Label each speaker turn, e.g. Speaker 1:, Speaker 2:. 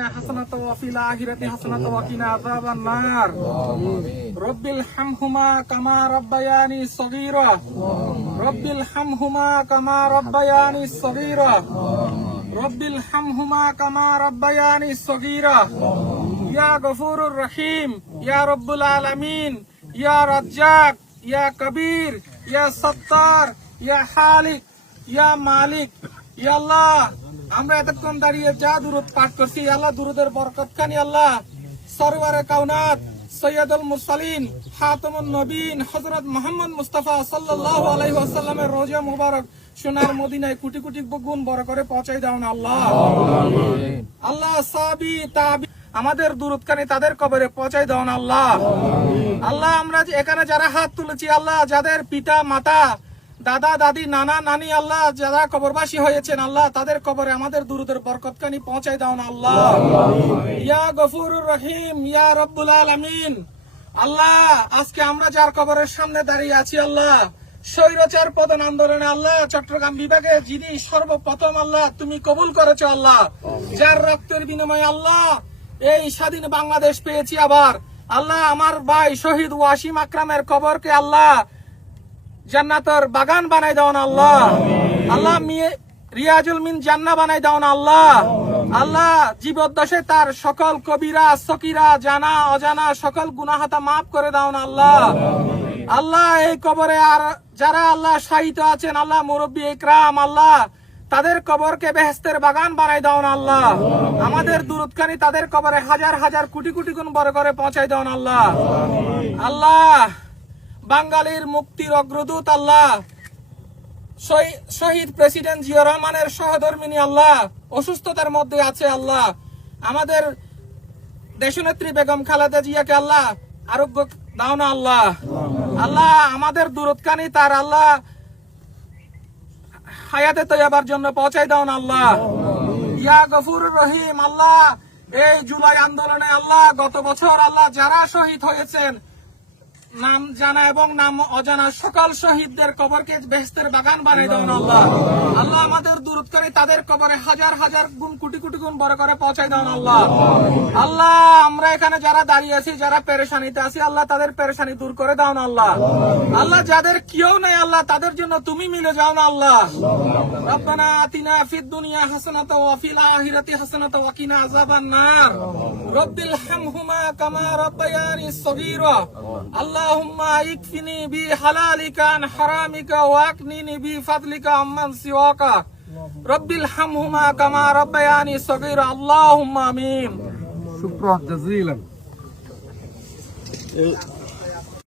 Speaker 1: حسنة وفي الآخرة حسنة وقنا عذاب النار رب الحمهما كما ربياني صغيرا رب الحمهما كما ربياني صغيرا رب الحمهما كما ربياني صغيرا يا غفور الرحيم يا رب العالمين يا رجاك يا كبير يا ستار يا حالك يا مالك يا الله আমরা এতক্ষণ দাঁড়িয়ে যা দূরত পাঠ করছি, আল্লাহ দুরুদের বরকত খানি আল্লাহ। সরওয়ারে কাউনাত সৈয়দুল মুসালিন খাতামুন নবীন, হযরত মোহাম্মদ মুস্তাফা সাল্লাল্লাহু আলাইহি রোজা মুবারক সোনার মদিনায় কোটি কোটি গুণ বড় করে পৌঁছাই দাও না আল্লাহ। আল্লাহ সাবি তাবি, আমাদের দূরতখানি তাদের কবরে পৌঁছাই দাও না আল্লাহ। আল্লাহ আমরা এখানে যারা হাত তুলেছি, আল্লাহ যাদের পিতা, মাতা দাদা, দাদি, নানা, নানি, আল্লাহ, যারা কবরবাসী হয়েছেন, আল্লাহ, তাদের কবরে আমাদের দুরুদের বরকতখানি পৌঁছাই দাও না, আল্লাহ। ইয়া গফুরুর রহিম, ইয়া রব্বুল আলামিন। আল্লাহ, আজকে আমরা যার কবরের সামনে দাঁড়িয়ে আছি, আল্লাহ, স্বৈরাচার পতন আন্দোলনে, আল্লাহ, চট্টগ্রাম বিভাগে যিনি সর্বপ্রথম, আল্লাহ, তুমি কবুল করেছ, আল্লাহ। যার রক্তের বিনিময়ে, আল্লাহ, এই স্বাধীন বাংলাদেশ পেয়েছি আবার। আল্লাহ, আমার ভাই শহীদ ওয়াসিম আকরামের কবরকে, আল্লাহ জান্নাতর বাগান বানাই দাও না আল্লাহ। আল্লাহ মিয়ে রিয়াজুল মিন জান্না বানাই দাও না আল্লাহ। আল্লাহ জীবদ্দশে তার সকল কবিরা, সকিরা, জানা, অজানা সকল গুনাহাতা মাফ করে দাও না আল্লাহ। আল্লাহ এই কবরে আর যারা আল্লাহ শাহিত আছেন, আল্লাহ মুরব্বী ইকরাম আল্লাহ তাদের কবরকে বেহেস্তের বাগান বানাই দাও না আল্লাহ। আমাদের দূরতখানি তাদের কবরে হাজার হাজার কোটি কোটি গুণ বড় করে পৌঁছাই দাও না আল্লাহ। আল্লাহ বাঙালির মুক্তির অগ্রদূত আল্লাহ। শহীদ প্রেসিডেন্ট জিয়া রহমানের সহধর্মিনী আল্লাহ। অসুস্থতার মধ্যে আছে আল্লাহ। আমাদের দেশনেত্রী বেগম খালেদা জিয়াকে আল্লাহ আরোগ্য দাও না আল্লাহ। আল্লাহ আমাদের দূরতখানি তার আল্লাহ হায়াতে তৈয়াবার জন্য পৌঁছাই দাও না আল্লাহ। ইয়া গফুর রহিম আল্লাহ। এই জুলাই আন্দোলনে আল্লাহ গত বছর আল্লাহ যারা শহীদ হয়েছেন নাম জানা এবং নাম অজানা সকল শহীদদের কবরকে বেহস্তের বাগান বানিয়ে দাও আল্লাহ। আল্লাহ আমাদের দূরত করে তাদের কবরে হাজার হাজার গুণ, কোটি কোটি গুণ বড় করে পৌঁছাই দাও না আল্লাহ। আল্লাহ, আমরা এখানে যারা দাঁড়িয়ে আছি, যারা পেরেশানিতে আছি, আল্লাহ তাদের পেরেশানি দূর করে দাও না আল্লাহ। আল্লাহ, যাদের কেউ নাই, আল্লাহ তাদের জন্য তুমি মিলে যাও না আল্লাহ। ফিদ দুনিয়া হাসানাতা ওয়া ফিল আখিরাতি হাসানাতা ওয়া কিনা আযাবান নার। রব্বিল হামহুমা কামা রাব্বায়ানি اللهم اكفني بحلالك عن حرامك واكنني بفضلك عمن سواك. رب الحمهما كما ربياني صغيرا. اللهم آمين.
Speaker 2: شكرا جزيلا. إيه.